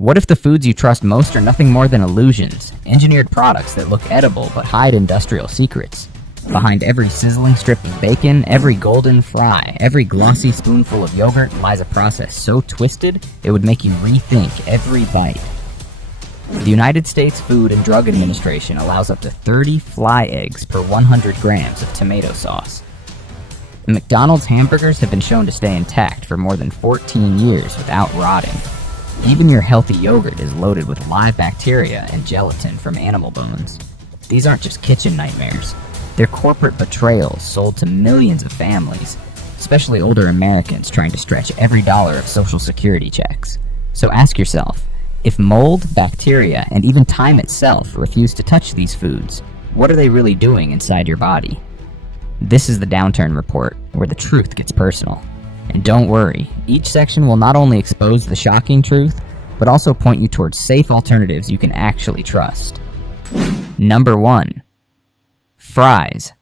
What if the foods you trust most are nothing more than illusions, engineered products that look edible but hide industrial secrets? Behind every sizzling strip of bacon, every golden fry, every glossy spoonful of yogurt lies a process so twisted it would make you rethink every bite. The United States Food and Drug Administration allows up to 30 fly eggs per 100 grams of tomato sauce. McDonald's hamburgers have been shown to stay intact for more than 14 years without rotting. Even your healthy yogurt is loaded with live bacteria and gelatin from animal bones. These aren't just kitchen nightmares. They're corporate betrayals sold to millions of families, especially older Americans trying to stretch every dollar of Social Security checks. So ask yourself, if mold, bacteria, and even time itself refuse to touch these foods, what are they really doing inside your body? This is the Downturn Report, where the truth gets personal. And don't worry, each section will not only expose the shocking truth, but also point you towards safe alternatives you can actually trust. Number 1. Fries.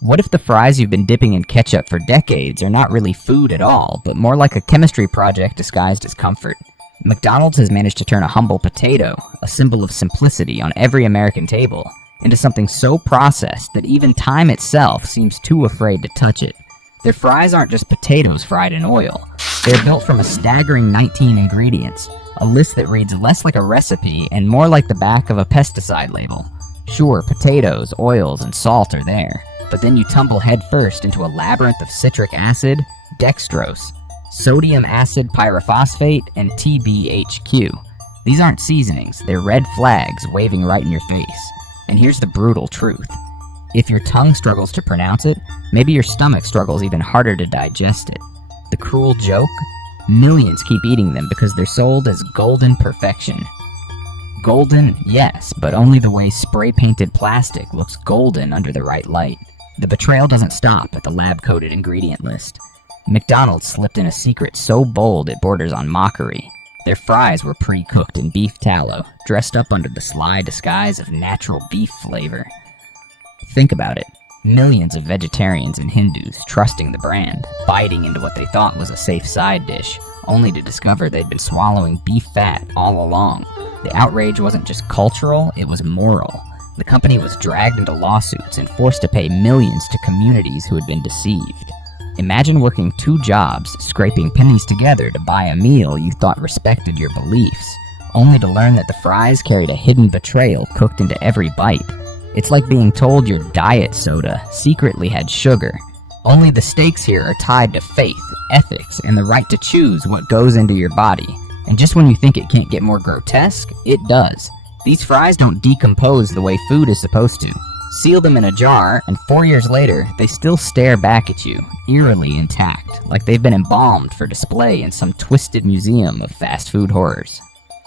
What if the fries you've been dipping in ketchup for decades are not really food at all, but more like a chemistry project disguised as comfort? McDonald's has managed to turn a humble potato, a symbol of simplicity on every American table, into something so processed that even time itself seems too afraid to touch it. Their fries aren't just potatoes fried in oil. They're built from a staggering 19 ingredients, a list that reads less like a recipe and more like the back of a pesticide label. Sure, potatoes, oils, and salt are there, but then you tumble headfirst into a labyrinth of citric acid, dextrose, sodium acid pyrophosphate, and TBHQ. These aren't seasonings, they're red flags waving right in your face. And here's the brutal truth. If your tongue struggles to pronounce it, maybe your stomach struggles even harder to digest it. The cruel joke? Millions keep eating them because they're sold as golden perfection. Golden, yes, but only the way spray-painted plastic looks golden under the right light. The betrayal doesn't stop at the lab-coated ingredient list. McDonald's slipped in a secret so bold it borders on mockery. Their fries were pre-cooked in beef tallow, dressed up under the sly disguise of natural beef flavor. Think about it. Millions of vegetarians and Hindus trusting the brand, biting into what they thought was a safe side dish, only to discover they'd been swallowing beef fat all along. The outrage wasn't just cultural, it was moral. The company was dragged into lawsuits and forced to pay millions to communities who had been deceived. Imagine working 2 jobs, scraping pennies together to buy a meal you thought respected your beliefs, only to learn that the fries carried a hidden betrayal cooked into every bite. It's like being told your diet soda secretly had sugar. Only the stakes here are tied to faith, ethics, and the right to choose what goes into your body. And just when you think it can't get more grotesque, it does. These fries don't decompose the way food is supposed to. Seal them in a jar, and 4 years later, they still stare back at you, eerily intact, like they've been embalmed for display in some twisted museum of fast food horrors.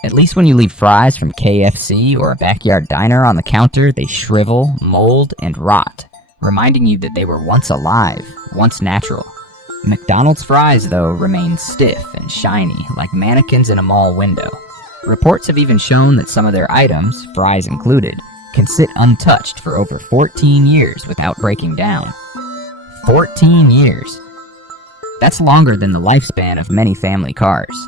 At least when you leave fries from KFC or a backyard diner on the counter, they shrivel, mold, and rot, reminding you that they were once alive, once natural. McDonald's fries, though, remain stiff and shiny, like mannequins in a mall window. Reports have even shown that some of their items, fries included, can sit untouched for over 14 years without breaking down. 14 years. That's longer than the lifespan of many family cars.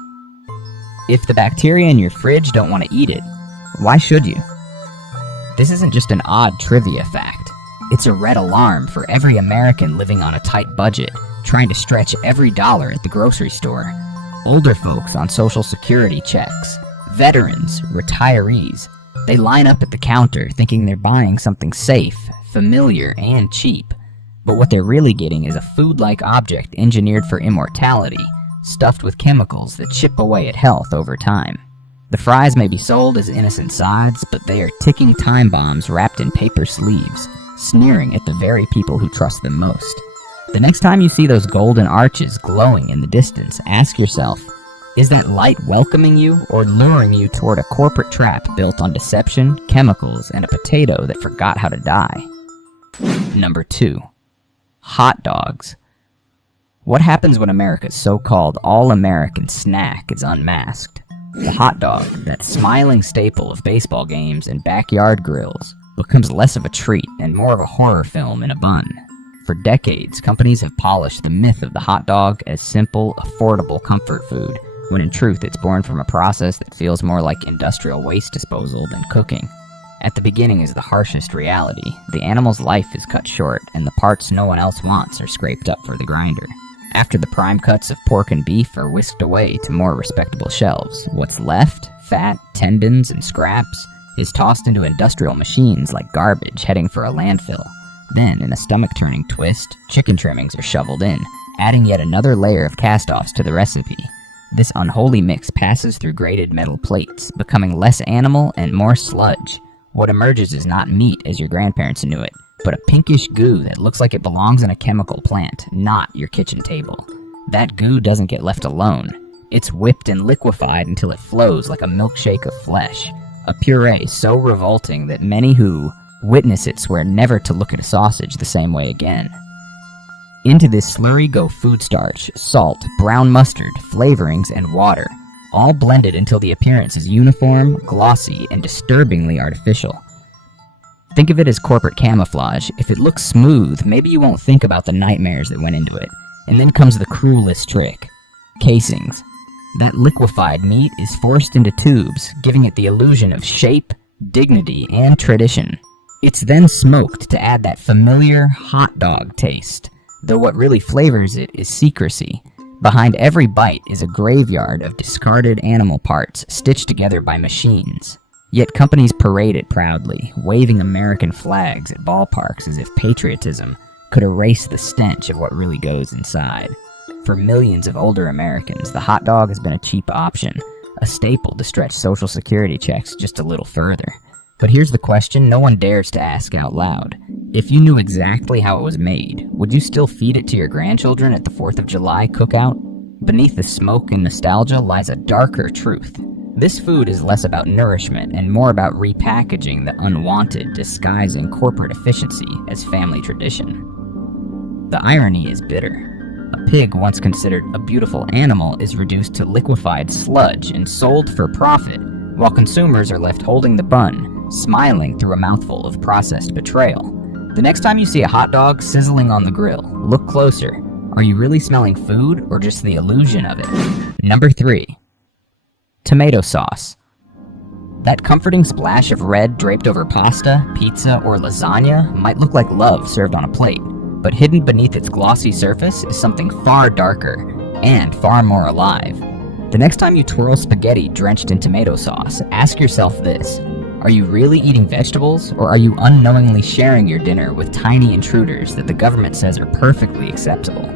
If the bacteria in your fridge don't want to eat it, why should you? This isn't just an odd trivia fact. It's a red alarm for every American living on a tight budget, trying to stretch every dollar at the grocery store. Older folks on Social Security checks, veterans, retirees. They line up at the counter thinking they're buying something safe, familiar, and cheap. But what they're really getting is a food-like object engineered for immortality, stuffed with chemicals that chip away at health over time. The fries may be sold as innocent sides, but they are ticking time bombs wrapped in paper sleeves, sneering at the very people who trust them most. The next time you see those golden arches glowing in the distance, ask yourself, is that light welcoming you or luring you toward a corporate trap built on deception, chemicals, and a potato that forgot how to die? Number 2. Hot dogs. What happens when America's so-called all-American snack is unmasked? The hot dog, that smiling staple of baseball games and backyard grills, becomes less of a treat and more of a horror film in a bun. For decades, companies have polished the myth of the hot dog as simple, affordable comfort food, when in truth it's born from a process that feels more like industrial waste disposal than cooking. At the beginning is the harshest reality. The animal's life is cut short, and the parts no one else wants are scraped up for the grinder. After the prime cuts of pork and beef are whisked away to more respectable shelves, what's left, fat, tendons, and scraps, is tossed into industrial machines like garbage heading for a landfill. Then, in a stomach-turning twist, chicken trimmings are shoveled in, adding yet another layer of cast-offs to the recipe. This unholy mix passes through grated metal plates, becoming less animal and more sludge. What emerges is not meat as your grandparents knew it, but a pinkish goo that looks like it belongs in a chemical plant, not your kitchen table. That goo doesn't get left alone. It's whipped and liquefied until it flows like a milkshake of flesh. A puree so revolting that many who witness it swear never to look at a sausage the same way again. Into this slurry go food starch, salt, brown mustard, flavorings, and water, all blended until the appearance is uniform, glossy, and disturbingly artificial. Think of it as corporate camouflage. If it looks smooth, maybe you won't think about the nightmares that went into it. And then comes the cruelest trick: casings. That liquefied meat is forced into tubes, giving it the illusion of shape, dignity, and tradition. It's then smoked to add that familiar hot dog taste, though what really flavors it is secrecy. Behind every bite is a graveyard of discarded animal parts stitched together by machines. Yet companies parade it proudly, waving American flags at ballparks as if patriotism could erase the stench of what really goes inside. For millions of older Americans, the hot dog has been a cheap option, a staple to stretch Social Security checks just a little further. But here's the question no one dares to ask out loud. If you knew exactly how it was made, would you still feed it to your grandchildren at the 4th of July cookout? Beneath the smoke and nostalgia lies a darker truth. This food is less about nourishment and more about repackaging the unwanted, disguising corporate efficiency as family tradition. The irony is bitter. A pig once considered a beautiful animal is reduced to liquefied sludge and sold for profit, while consumers are left holding the bun, smiling through a mouthful of processed betrayal. The next time you see a hot dog sizzling on the grill, look closer. Are you really smelling food or just the illusion of it? Number 3. Tomato sauce. That comforting splash of red draped over pasta, pizza, or lasagna might look like love served on a plate, but hidden beneath its glossy surface is something far darker and far more alive. The next time you twirl spaghetti drenched in tomato sauce, ask yourself this: are you really eating vegetables, or are you unknowingly sharing your dinner with tiny intruders that the government says are perfectly acceptable?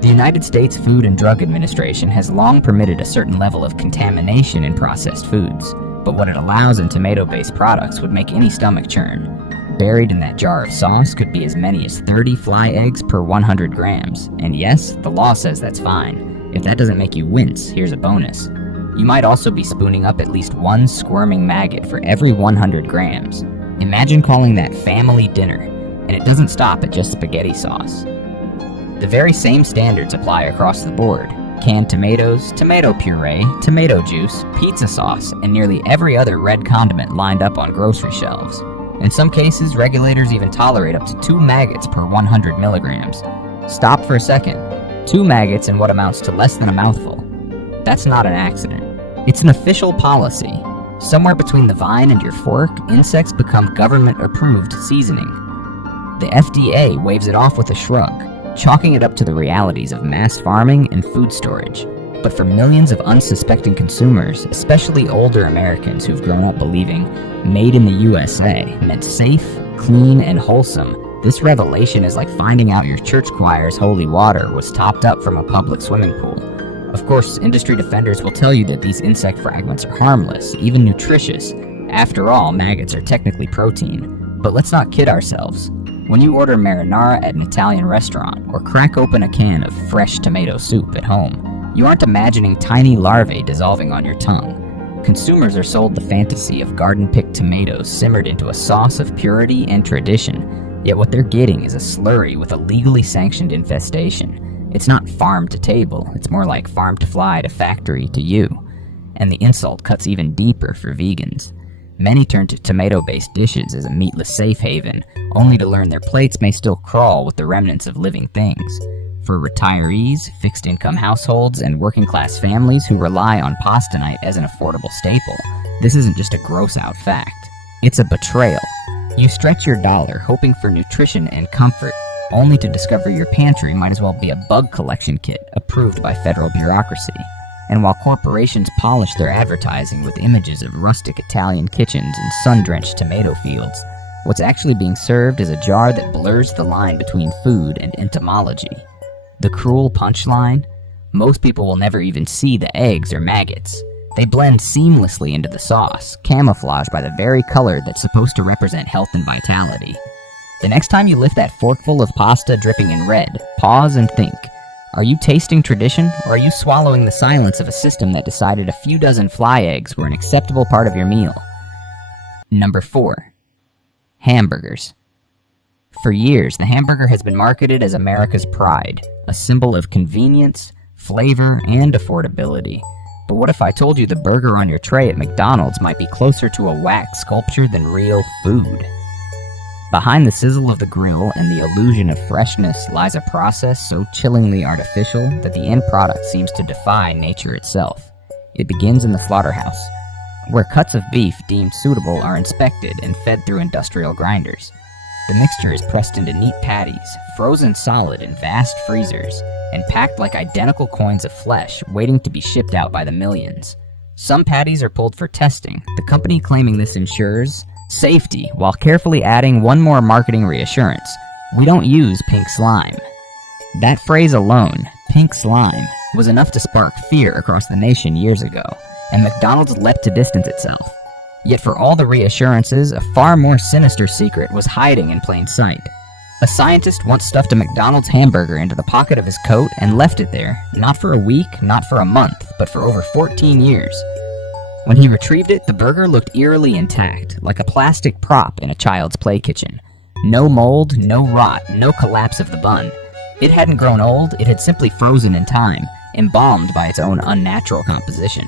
The United States Food and Drug Administration has long permitted a certain level of contamination in processed foods, but what it allows in tomato-based products would make any stomach churn. Buried in that jar of sauce could be as many as 30 fly eggs per 100 grams, and yes, the law says that's fine. If that doesn't make you wince, here's a bonus. You might also be spooning up at least one squirming maggot for every 100 grams. Imagine calling that family dinner, and it doesn't stop at just spaghetti sauce. The very same standards apply across the board. Canned tomatoes, tomato puree, tomato juice, pizza sauce, and nearly every other red condiment lined up on grocery shelves. In some cases, regulators even tolerate up to 2 maggots per 100 milligrams. Stop for a second. 2 maggots in what amounts to less than a mouthful. That's not an accident. It's an official policy. Somewhere between the vine and your fork, insects become government-approved seasoning. The FDA waves it off with a shrug, chalking it up to the realities of mass farming and food storage. But for millions of unsuspecting consumers, especially older Americans who've grown up believing "made in the USA" meant safe, clean, and wholesome, this revelation is like finding out your church choir's holy water was topped up from a public swimming pool. Of course, industry defenders will tell you that these insect fragments are harmless, even nutritious. After all, maggots are technically protein. But let's not kid ourselves. When you order marinara at an Italian restaurant, or crack open a can of fresh tomato soup at home, you aren't imagining tiny larvae dissolving on your tongue. Consumers are sold the fantasy of garden-picked tomatoes simmered into a sauce of purity and tradition, yet what they're getting is a slurry with a legally sanctioned infestation. It's not farm to table, it's more like farm to fly to factory to you. And the insult cuts even deeper for vegans. Many turn to tomato-based dishes as a meatless safe haven, only to learn their plates may still crawl with the remnants of living things. For retirees, fixed-income households, and working-class families who rely on pasta night as an affordable staple, this isn't just a gross-out fact. It's a betrayal. You stretch your dollar hoping for nutrition and comfort, only to discover your pantry might as well be a bug collection kit approved by federal bureaucracy. And while corporations polish their advertising with images of rustic Italian kitchens and sun-drenched tomato fields, what's actually being served is a jar that blurs the line between food and entomology. The cruel punchline? Most people will never even see the eggs or maggots. They blend seamlessly into the sauce, camouflaged by the very color that's supposed to represent health and vitality. The next time you lift that forkful of pasta dripping in red, pause and think. Are you tasting tradition, or are you swallowing the silence of a system that decided a few dozen fly eggs were an acceptable part of your meal? Number 4. Hamburgers. For years, the hamburger has been marketed as America's pride, a symbol of convenience, flavor, and affordability. But what if I told you the burger on your tray at McDonald's might be closer to a wax sculpture than real food? Behind the sizzle of the grill and the illusion of freshness lies a process so chillingly artificial that the end product seems to defy nature itself. It begins in the slaughterhouse, where cuts of beef deemed suitable are inspected and fed through industrial grinders. The mixture is pressed into neat patties, frozen solid in vast freezers, and packed like identical coins of flesh waiting to be shipped out by the millions. Some patties are pulled for testing, the company claiming this ensures safety while carefully adding one more marketing reassurance: we don't use pink slime. That phrase alone, pink slime, was enough to spark fear across the nation years ago, and McDonald's leapt to distance itself. Yet for all the reassurances, a far more sinister secret was hiding in plain sight. A scientist once stuffed a McDonald's hamburger into the pocket of his coat and left it there, not for a week, not for a month, but for over 14 years. When he retrieved it, the burger looked eerily intact, like a plastic prop in a child's play kitchen. No mold, no rot, no collapse of the bun. It hadn't grown old, it had simply frozen in time, embalmed by its own unnatural composition.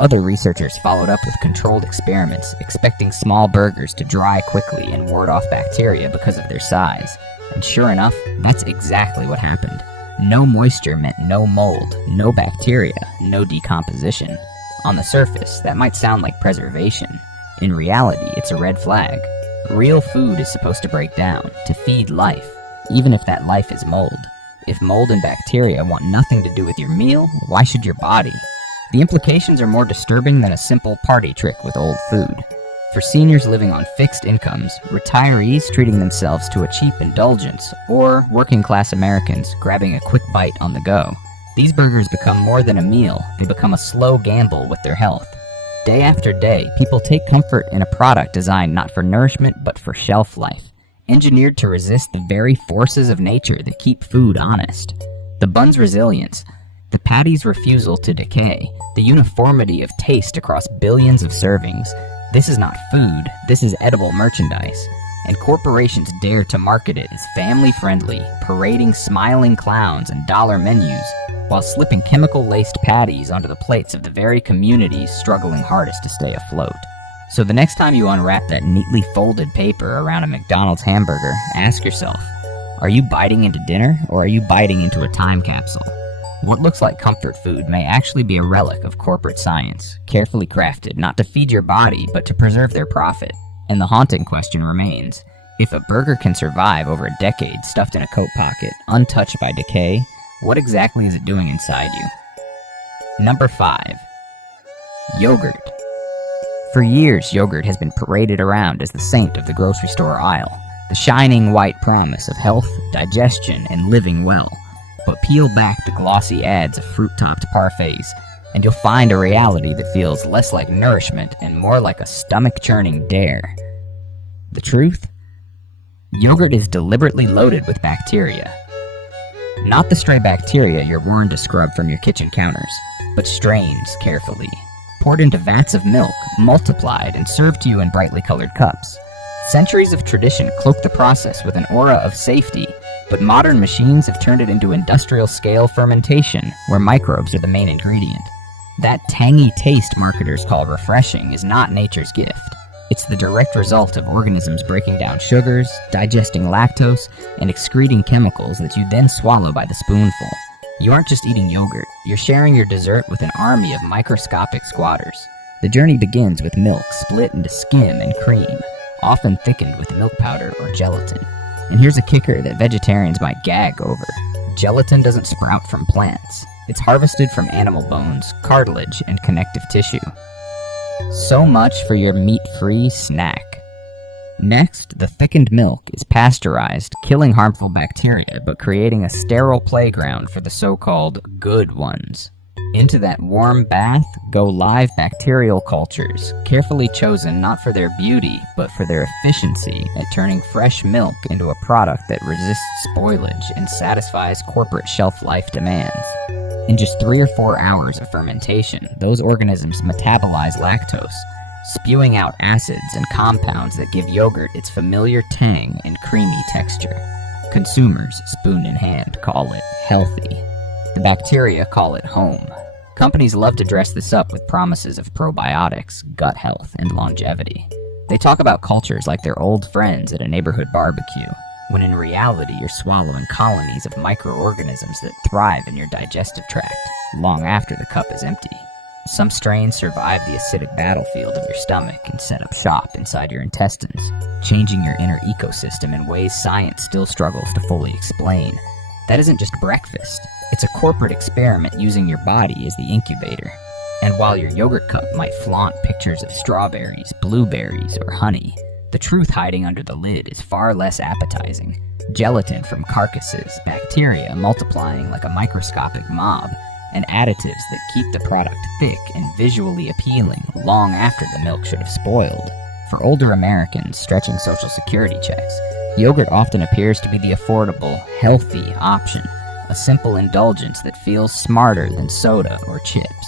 Other researchers followed up with controlled experiments, expecting small burgers to dry quickly and ward off bacteria because of their size. And sure enough, that's exactly what happened. No moisture meant no mold, no bacteria, no decomposition. On the surface, that might sound like preservation. In reality, it's a red flag. Real food is supposed to break down, to feed life, even if that life is mold. If mold and bacteria want nothing to do with your meal, why should your body? The implications are more disturbing than a simple party trick with old food. For seniors living on fixed incomes, retirees treating themselves to a cheap indulgence, or working-class Americans grabbing a quick bite on the go, these burgers become more than a meal, they become a slow gamble with their health. Day after day, people take comfort in a product designed not for nourishment but for shelf life, engineered to resist the very forces of nature that keep food honest. The bun's resilience, the patty's refusal to decay, the uniformity of taste across billions of servings. This is not food, this is edible merchandise. And corporations dare to market it as family-friendly, parading smiling clowns and dollar menus, while slipping chemical-laced patties onto the plates of the very communities struggling hardest to stay afloat. So the next time you unwrap that neatly folded paper around a McDonald's hamburger, ask yourself, are you biting into dinner, or are you biting into a time capsule? What looks like comfort food may actually be a relic of corporate science, carefully crafted not to feed your body, but to preserve their profit. And the haunting question remains, if a burger can survive over a decade stuffed in a coat pocket, untouched by decay, what exactly is it doing inside you? Number 5. Yogurt. For years, yogurt has been paraded around as the saint of the grocery store aisle, the shining white promise of health, digestion, and living well. But peel back the glossy ads of fruit-topped parfaits, and you'll find a reality that feels less like nourishment and more like a stomach-churning dare. The truth? Yogurt is deliberately loaded with bacteria. Not the stray bacteria you're warned to scrub from your kitchen counters, but strains carefully, poured into vats of milk, multiplied, and served to you in brightly colored cups. Centuries of tradition cloak the process with an aura of safety, but modern machines have turned it into industrial-scale fermentation, where microbes are the main ingredient. That tangy taste marketers call refreshing is not nature's gift. It's the direct result of organisms breaking down sugars, digesting lactose, and excreting chemicals that you then swallow by the spoonful. You aren't just eating yogurt, you're sharing your dessert with an army of microscopic squatters. The journey begins with milk split into skim and cream, often thickened with milk powder or gelatin. And here's a kicker that vegetarians might gag over. Gelatin doesn't sprout from plants. It's harvested from animal bones, cartilage, and connective tissue. So much for your meat-free snack. Next, the thickened milk is pasteurized, killing harmful bacteria but creating a sterile playground for the so-called good ones. Into that warm bath go live bacterial cultures, carefully chosen not for their beauty, but for their efficiency at turning fresh milk into a product that resists spoilage and satisfies corporate shelf life demands. In just 3 or 4 hours of fermentation, those organisms metabolize lactose, spewing out acids and compounds that give yogurt its familiar tang and creamy texture. Consumers, spoon in hand, call it healthy. The bacteria call it home. Companies love to dress this up with promises of probiotics, gut health, and longevity. They talk about cultures like they're old friends at a neighborhood barbecue, when in reality you're swallowing colonies of microorganisms that thrive in your digestive tract, long after the cup is empty. Some strains survive the acidic battlefield of your stomach and set up shop inside your intestines, changing your inner ecosystem in ways science still struggles to fully explain. That isn't just breakfast. It's a corporate experiment using your body as the incubator. And while your yogurt cup might flaunt pictures of strawberries, blueberries, or honey, the truth hiding under the lid is far less appetizing. Gelatin from carcasses, bacteria multiplying like a microscopic mob, and additives that keep the product thick and visually appealing long after the milk should have spoiled. For older Americans stretching Social Security checks, yogurt often appears to be the affordable, healthy option, a simple indulgence that feels smarter than soda or chips.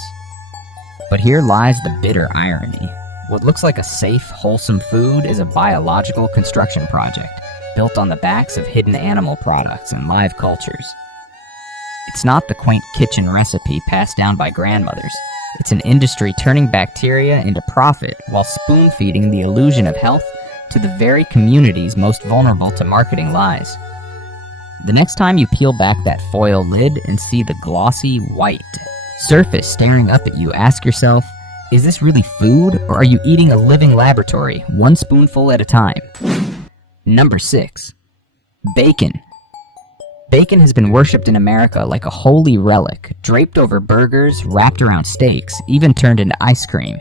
But here lies the bitter irony. What looks like a safe, wholesome food is a biological construction project built on the backs of hidden animal products and live cultures. It's not the quaint kitchen recipe passed down by grandmothers. It's an industry turning bacteria into profit while spoon-feeding the illusion of health to the very communities most vulnerable to marketing lies. The next time you peel back that foil lid and see the glossy white surface staring up at you, ask yourself, is this really food, or are you eating a living laboratory, one spoonful at a time? Number 6. Bacon. Bacon has been worshipped in America like a holy relic, draped over burgers, wrapped around steaks, even turned into ice cream.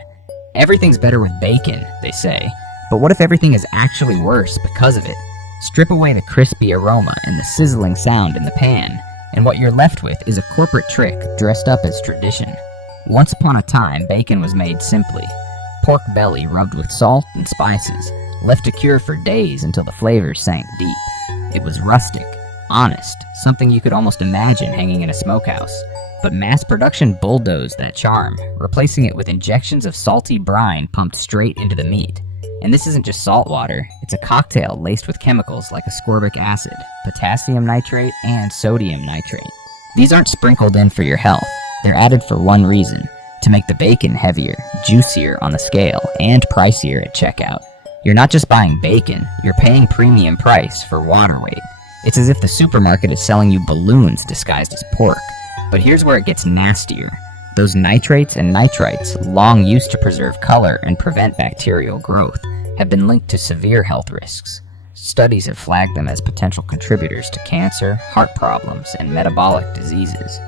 Everything's better with bacon, they say, but what if everything is actually worse because of it? Strip away the crispy aroma and the sizzling sound in the pan, and what you're left with is a corporate trick dressed up as tradition. Once upon a time, bacon was made simply. Pork belly rubbed with salt and spices, left to cure for days until the flavors sank deep. It was rustic, honest, something you could almost imagine hanging in a smokehouse. But mass production bulldozed that charm, replacing it with injections of salty brine pumped straight into the meat. And this isn't just salt water, it's a cocktail laced with chemicals like ascorbic acid, potassium nitrate, and sodium nitrate. These aren't sprinkled in for your health, they're added for one reason, to make the bacon heavier, juicier on the scale, and pricier at checkout. You're not just buying bacon, you're paying premium price for water weight. It's as if the supermarket is selling you balloons disguised as pork. But here's where it gets nastier. Those nitrates and nitrites, long used to preserve color and prevent bacterial growth, have been linked to severe health risks. Studies have flagged them as potential contributors to cancer, heart problems, and metabolic diseases.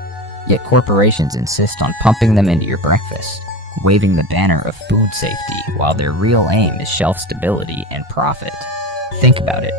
Yet corporations insist on pumping them into your breakfast, waving the banner of food safety while their real aim is shelf stability and profit. Think about it.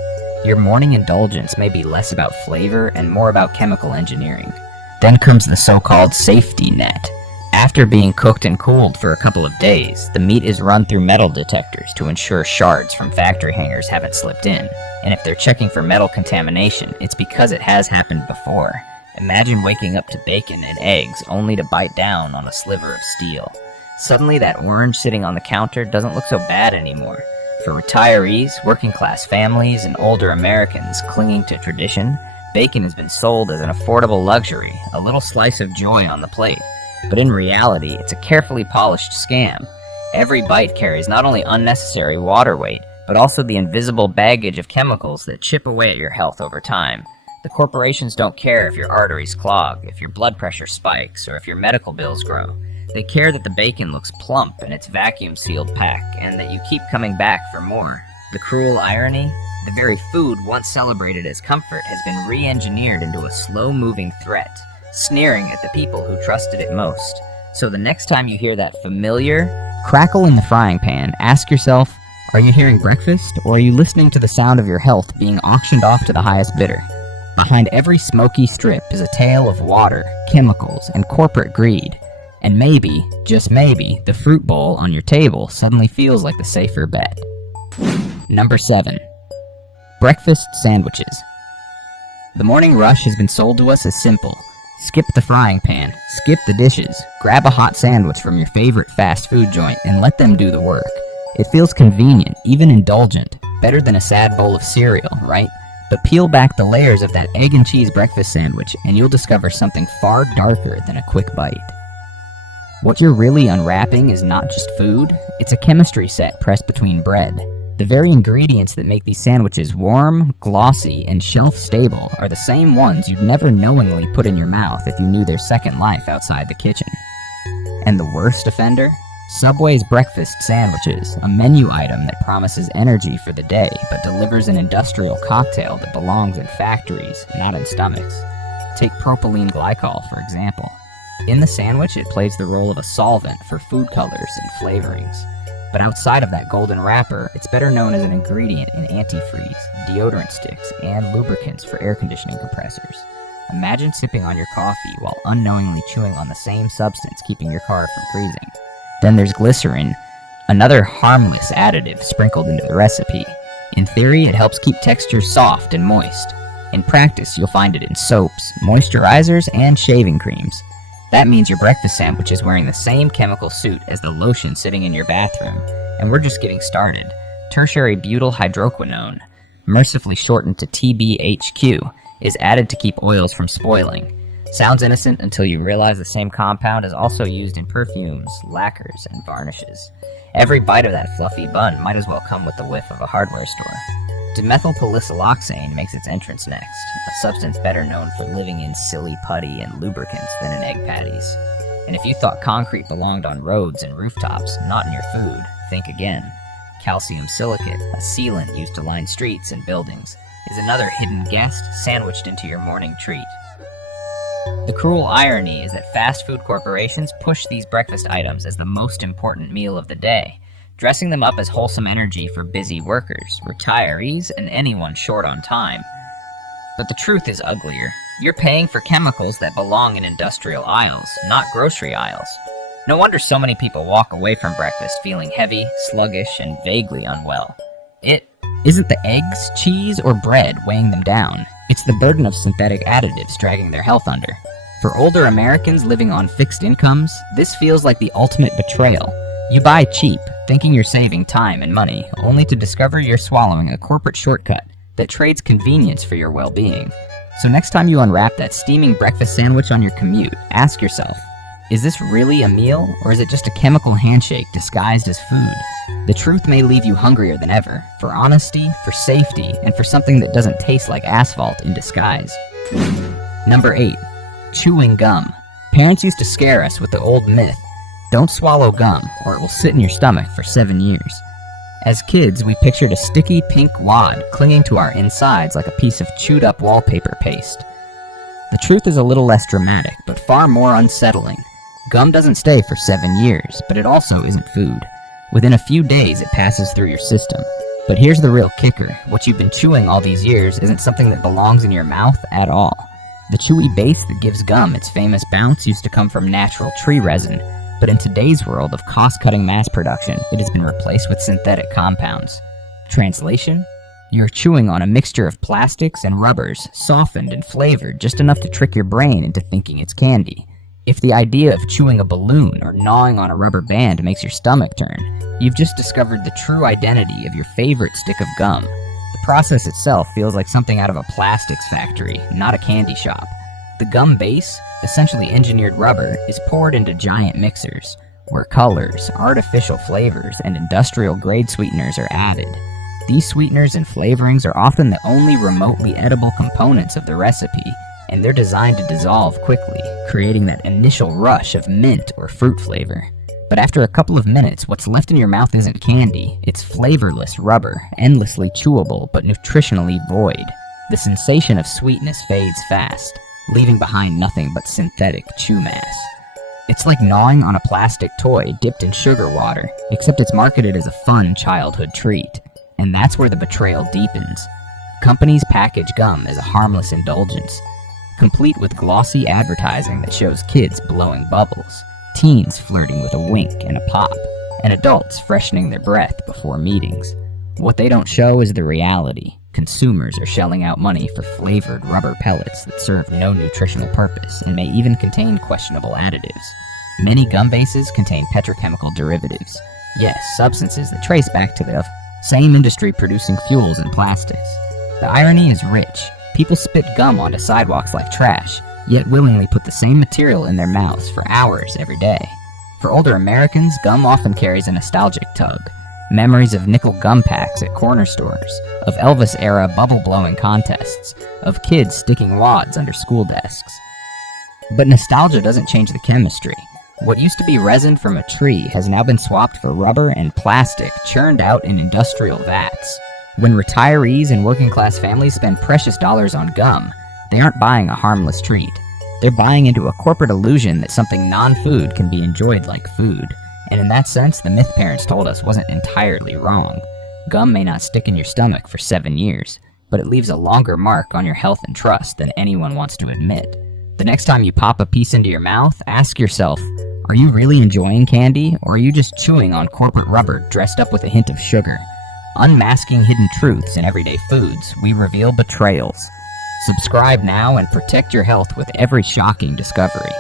Your morning indulgence may be less about flavor and more about chemical engineering. Then comes the so-called safety net. After being cooked and cooled for a couple of days, the meat is run through metal detectors to ensure shards from factory hangers haven't slipped in. And if they're checking for metal contamination, it's because it has happened before. Imagine waking up to bacon and eggs only to bite down on a sliver of steel. Suddenly that orange sitting on the counter doesn't look so bad anymore. For retirees, working-class families, and older Americans clinging to tradition, bacon has been sold as an affordable luxury, a little slice of joy on the plate. But in reality, it's a carefully polished scam. Every bite carries not only unnecessary water weight, but also the invisible baggage of chemicals that chip away at your health over time. The corporations don't care if your arteries clog, if your blood pressure spikes, or if your medical bills grow. They care that the bacon looks plump in its vacuum-sealed pack, and that you keep coming back for more. The cruel irony? The very food once celebrated as comfort has been re-engineered into a slow-moving threat, sneering at the people who trusted it most. So the next time you hear that familiar crackle in the frying pan, ask yourself, are you hearing breakfast, or are you listening to the sound of your health being auctioned off to the highest bidder? Behind every smoky strip is a tale of water, chemicals, and corporate greed. And maybe, just maybe, the fruit bowl on your table suddenly feels like the safer bet. Number 7. Breakfast sandwiches. The morning rush has been sold to us as simple. Skip the frying pan, skip the dishes, grab a hot sandwich from your favorite fast food joint and let them do the work. It feels convenient, even indulgent, better than a sad bowl of cereal, right? But peel back the layers of that egg and cheese breakfast sandwich and you'll discover something far darker than a quick bite. What you're really unwrapping is not just food, it's a chemistry set pressed between bread. The very ingredients that make these sandwiches warm, glossy, and shelf-stable are the same ones you'd never knowingly put in your mouth if you knew their second life outside the kitchen. And the worst offender? Subway's breakfast sandwiches, a menu item that promises energy for the day but delivers an industrial cocktail that belongs in factories, not in stomachs. Take propylene glycol, for example. In the sandwich, it plays the role of a solvent for food colors and flavorings. But outside of that golden wrapper, it's better known as an ingredient in antifreeze, deodorant sticks, and lubricants for air conditioning compressors. Imagine sipping on your coffee while unknowingly chewing on the same substance keeping your car from freezing. Then there's glycerin, another harmless additive sprinkled into the recipe. In theory, it helps keep textures soft and moist. In practice, you'll find it in soaps, moisturizers, and shaving creams. That means your breakfast sandwich is wearing the same chemical suit as the lotion sitting in your bathroom. And we're just getting started. Tertiary butyl hydroquinone, mercifully shortened to TBHQ, is added to keep oils from spoiling. Sounds innocent until you realize the same compound is also used in perfumes, lacquers, and varnishes. Every bite of that fluffy bun might as well come with the whiff of a hardware store. Dimethylpolysiloxane makes its entrance next, a substance better known for living in silly putty and lubricants than in egg patties. And if you thought concrete belonged on roads and rooftops, not in your food, think again. Calcium silicate, a sealant used to line streets and buildings, is another hidden guest sandwiched into your morning treat. The cruel irony is that fast food corporations push these breakfast items as the most important meal of the day, dressing them up as wholesome energy for busy workers, retirees, and anyone short on time. But the truth is uglier. You're paying for chemicals that belong in industrial aisles, not grocery aisles. No wonder so many people walk away from breakfast feeling heavy, sluggish, and vaguely unwell. It isn't the eggs, cheese, or bread weighing them down. It's the burden of synthetic additives dragging their health under. For older Americans living on fixed incomes, this feels like the ultimate betrayal. You buy cheap, thinking you're saving time and money, only to discover you're swallowing a corporate shortcut that trades convenience for your well-being. So next time you unwrap that steaming breakfast sandwich on your commute, ask yourself, is this really a meal, or is it just a chemical handshake disguised as food? The truth may leave you hungrier than ever, for honesty, for safety, and for something that doesn't taste like asphalt in disguise. Number 8. Chewing gum. Parents used to scare us with the old myth, don't swallow gum, or it will sit in your stomach for 7 years. As kids, we pictured a sticky pink wad clinging to our insides like a piece of chewed up wallpaper paste. The truth is a little less dramatic, but far more unsettling. Gum doesn't stay for 7 years, but it also isn't food. Within a few days, it passes through your system. But here's the real kicker. What you've been chewing all these years isn't something that belongs in your mouth at all. The chewy base that gives gum its famous bounce used to come from natural tree resin, but in today's world of cost-cutting mass production, it has been replaced with synthetic compounds. Translation? You're chewing on a mixture of plastics and rubbers, softened and flavored just enough to trick your brain into thinking it's candy. If the idea of chewing a balloon or gnawing on a rubber band makes your stomach turn, you've just discovered the true identity of your favorite stick of gum. The process itself feels like something out of a plastics factory, not a candy shop. The gum base, essentially engineered rubber, is poured into giant mixers. where colors, artificial flavors, and industrial-grade sweeteners are added. These sweeteners and flavorings are often the only remotely edible components of the recipe, and they're designed to dissolve quickly, creating that initial rush of mint or fruit flavor. But after a couple of minutes, what's left in your mouth isn't candy, it's flavorless rubber, endlessly chewable but nutritionally void. The sensation of sweetness fades fast, leaving behind nothing but synthetic chew mass. It's like gnawing on a plastic toy dipped in sugar water, except it's marketed as a fun childhood treat. And that's where the betrayal deepens. Companies package gum as a harmless indulgence, complete with glossy advertising that shows kids blowing bubbles, teens flirting with a wink and a pop, and adults freshening their breath before meetings. What they don't show is the reality. Consumers are shelling out money for flavored rubber pellets that serve no nutritional purpose and may even contain questionable additives. Many gum bases contain petrochemical derivatives. Yes, substances that trace back to the same industry producing fuels and plastics. The irony is rich. People spit gum onto sidewalks like trash, yet willingly put the same material in their mouths for hours every day. For older Americans, gum often carries a nostalgic tug. Memories of nickel gum packs at corner stores, of Elvis-era bubble-blowing contests, of kids sticking wads under school desks. But nostalgia doesn't change the chemistry. What used to be resin from a tree has now been swapped for rubber and plastic churned out in industrial vats. When retirees and working-class families spend precious dollars on gum, they aren't buying a harmless treat. They're buying into a corporate illusion that something non-food can be enjoyed like food. And in that sense, the myth parents told us wasn't entirely wrong. Gum may not stick in your stomach for 7 years, but it leaves a longer mark on your health and trust than anyone wants to admit. The next time you pop a piece into your mouth, ask yourself, are you really enjoying candy, or are you just chewing on corporate rubber dressed up with a hint of sugar? Unmasking hidden truths in everyday foods, we reveal betrayals. Subscribe now and protect your health with every shocking discovery.